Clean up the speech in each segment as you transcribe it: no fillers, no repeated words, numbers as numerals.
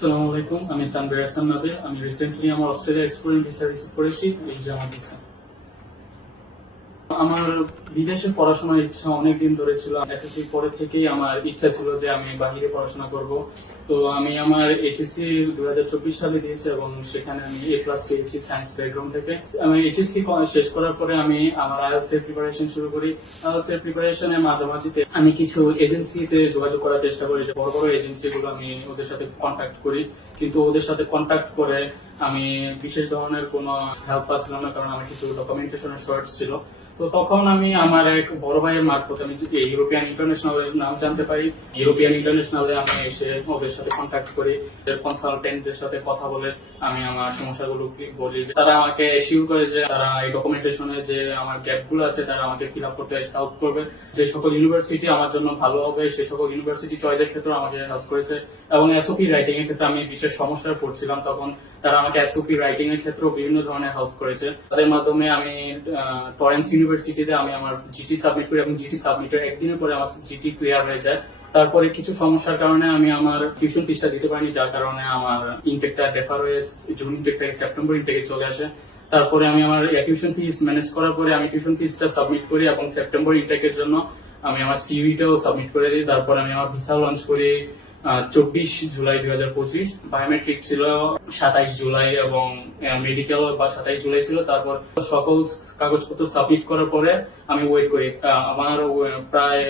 আসসালামু আলাইকুম, আমি তানভীর হাসান নাবিল। আমি রিসেন্টলি আমার অস্ট্রেলিয়া স্টুডেন্ট ভিসা রিসিভ করেছি, এই যে আমার ভিসা। আমার বিদেশে পড়াশোনার ইচ্ছা অনেকদিন ধরে ছিল। এসএসসি পরে থেকেই আমার ইচ্ছা ছিল যে আমি বাহিরে পড়াশোনা করব। তো আমি আমার এইচএসসি 2024 সালে দিয়েছি এবং সেখানে আমি A+ পেয়েছি সায়েন্স ব্যাকগ্রাউন্ড থেকে। আমি এইচএসসি শেষ করার পরে আমি আমার আইএলটিএস এর প্রিপারেশন শুরু করি। আইএলটিএস এর প্রিপারেশনের মাঝামাঝিতে আমি কিছু এজেন্সিতে যোগাযোগ করার চেষ্টা করি, যে বড় বড় এজেন্সিগুলো আমি ওদের সাথে কন্ট্যাক্ট করি, কিন্তু ওদের সাথে কন্ট্যাক্ট করে আমি বিশেষ ধরনের কোনো হেল্প পাচ্ছিলাম না, কারণ আমার কিছু ডকুমেন্টেশনের শর্টস ছিল। তো তখন আমি আমার এক বড় ভাইয়ের মারফত আমি ইউরোপিয়ান ইন্টারন্যাশনালের নাম জানতে পারি। ইউরোপিয়ান ইন্টারন্যাশনালে আমি এসে ওদের সাথে কন্ট্যাক্ট করি, কনসালটেন্টদের সাথে কথা বলে আমি আমার সমস্যাগুলো বলি। তারা আমাকে এশিওর করে যে তারা এই ডকুমেন্টেশনে যে আমার গ্যাপগুলো আছে তারা আমাকে ফিল আপ করতে হেল্প করবে। যে সকল ইউনিভার্সিটি আমার জন্য ভালো হবে সেই সকল ইউনিভার্সিটি চয়েসের ক্ষেত্রে আমাকে হেল্প করেছে। এবং এসওপি রাইটিং এর ক্ষেত্রে আমি বিশেষ সমস্যায় পড়ছিলাম, তখন তারা আমাকে এসওপি রাইটিং এর ক্ষেত্রেও বিভিন্ন ধরনের হেল্প করেছে। তাদের মাধ্যমে আমি টরেন্স ইউনিভার্সিটিতে আমি আমার জিটি সাবমিট করি এবং জিটি সাবমিটের একদিনের পরে আমার জিটি ক্লিয়ার হয়ে যায়। তারপরে কিছু সমস্যার কারণে আমি আমার টিউশন ফিসটা দিতে পারিনি, যার কারণে আমার ইনটেকটা ডেফার হয়ে জুন ইনটেক থেকে সেপ্টেম্বর ইনটেকে চলে আসে। তারপরে আমি আমার টিউশন ফিস ম্যানেজ করার পরে আমি টিউশন ফিসটা সাবমিট করি এবং সেপ্টেম্বর ইনটেকের জন্য আমি আমার সিভিটাও সাবমিট করে দিই। তারপর আমি আমার ভিসা লঞ্চ করি 24 জুলাই 2025। বায়োমেট্রিক ছিল 27 জুলাই এবং মেডিকেল বা 27 জুলাই ছিল। তারপর সকল কাগজপত্র সাবমিট করার পরে আমি ওয়েট করি। আমার প্রায়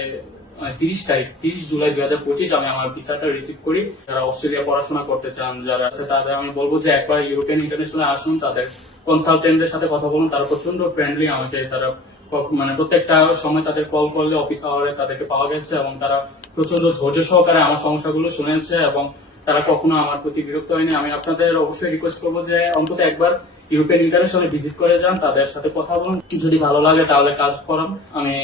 30 জুলাই 2025 আমি আমার ভিসাটা রিসিভ করি। যারা অস্ট্রেলিয়া পড়াশোনা করতে চান, যারা আছে তাদের আমি বলবো যে একবার ইউরোপিয়ান ইন্টারন্যাশনাল আসুন, তাদের কনসালটেন্টদের সাথে কথা বলুন। তারা প্রচন্ড ফ্রেন্ডলি, আমাকে তারা মানে প্রত্যেকটা সময় তাদের কল করলে অফিস আওয়ারে তাদেরকে পাওয়া গেছে এবং তারা প্রচন্ড ধৈর্য সহকারে আমার সমস্যাগুলো শুনেছে এবং তারা কখনো আমার প্রতি বিরক্ত হয়নি। আমি আপনাদের অবশ্যই রিকোয়েস্ট করবো যে অন্তত একবার ইউরোপিয়ান ইন্টারন্যাশনালে ভিজিট করে যান, তাদের সাথে কথা বলুন। যদি ভালো লাগে তাহলে কাজ করান। আমি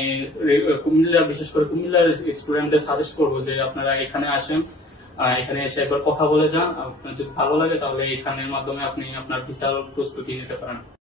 কুমিল্লা, বিশেষ করে কুমিল্লার স্টুডেন্টদের সাজেস্ট করবো যে আপনারা এখানে আসেন, এখানে এসে একবার কথা বলে যান। আপনার যদি ভালো লাগে তাহলে এখানের মাধ্যমে আপনি আপনার ভিসার প্রস্তুতি নিতে পারেন।